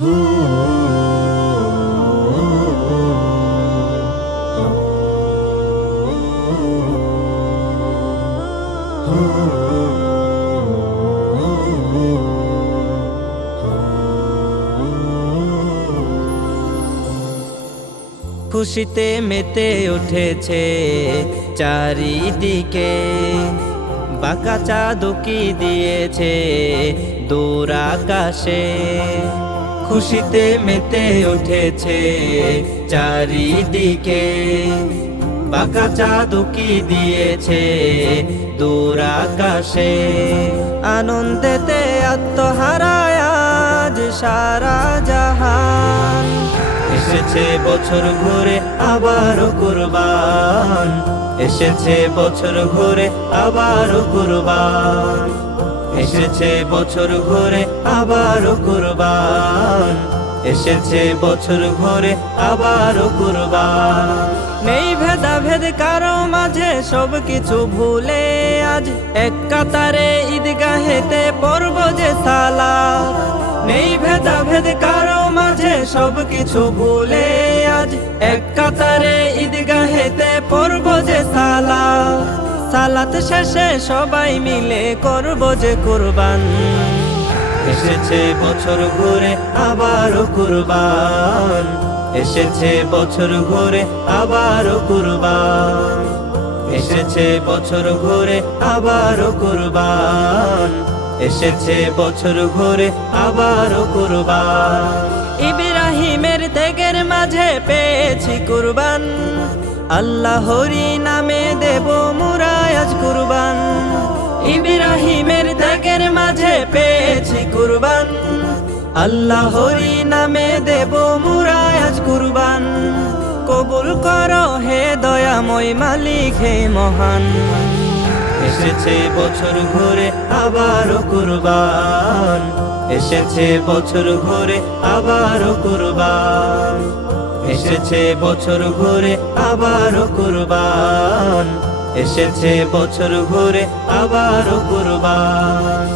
খুশিতে মেতে উঠেছে চারিদিকে, বাঁকা চাঁদ উকি দিয়েছে দূর আকাশে। খুশিতে মেতে উঠেছে চারিদিকে, বাঁকা চাঁদ উকি দিয়েছে দূর আকাশে। আনন্দেতে আত্মহারায় আজ সারা জাহান, এসেছে বছর ঘুরে আবারও কুরবান, এসেছে বছর ঘুরে আবারও কুরবান, এসেছে বছর ঘুরে আবারও কুরবান, এসেছে বছর ঘুরে আবারও কুরবান। নেই ভেদাভেদ কারো মাঝে, সব কিছু ভুলে আজ এক কাতারে ঈদগাহেতে পড়ব যে সালাত। নেই ভেদাভেদ কারো মাঝে, সব কিছু ভুলে আজ এক কাতারে ঈদগাহেতে পড়ব যে সালাত। সালাত শেষে সবাই মিলে করব যে কুরবান, এসেছে বছর ঘুরে আবারও কুরবান, এসেছে বছর ঘুরে আবারও কুরবান, এসেছে বছর ঘুরে আবারও কুরবান, এসেছে বছর ঘুরে আবারও কুরবান। ইব্রাহিমের ত্যাগের মাঝে পেয়েছি কুরবান, আল্লাহরি নামে দেব মোরা আজ কুরবান। ইব্রাহিমের ত্যাগের মাঝে পেয়েছি কুরবান, আল্লাহরি নামে দেব মোরা আজ কুরবান। কবুল করো হে দয়াময় মালিক হে মহান, এসেছে বছর ঘুরে আবারও কুরবান, এসেছে বছর ঘুরে আবারও কুরবান, এসেছে বছর ঘুরে আবারও কুরবান, এসেছে বছর ঘুরে আবারও কুরবান।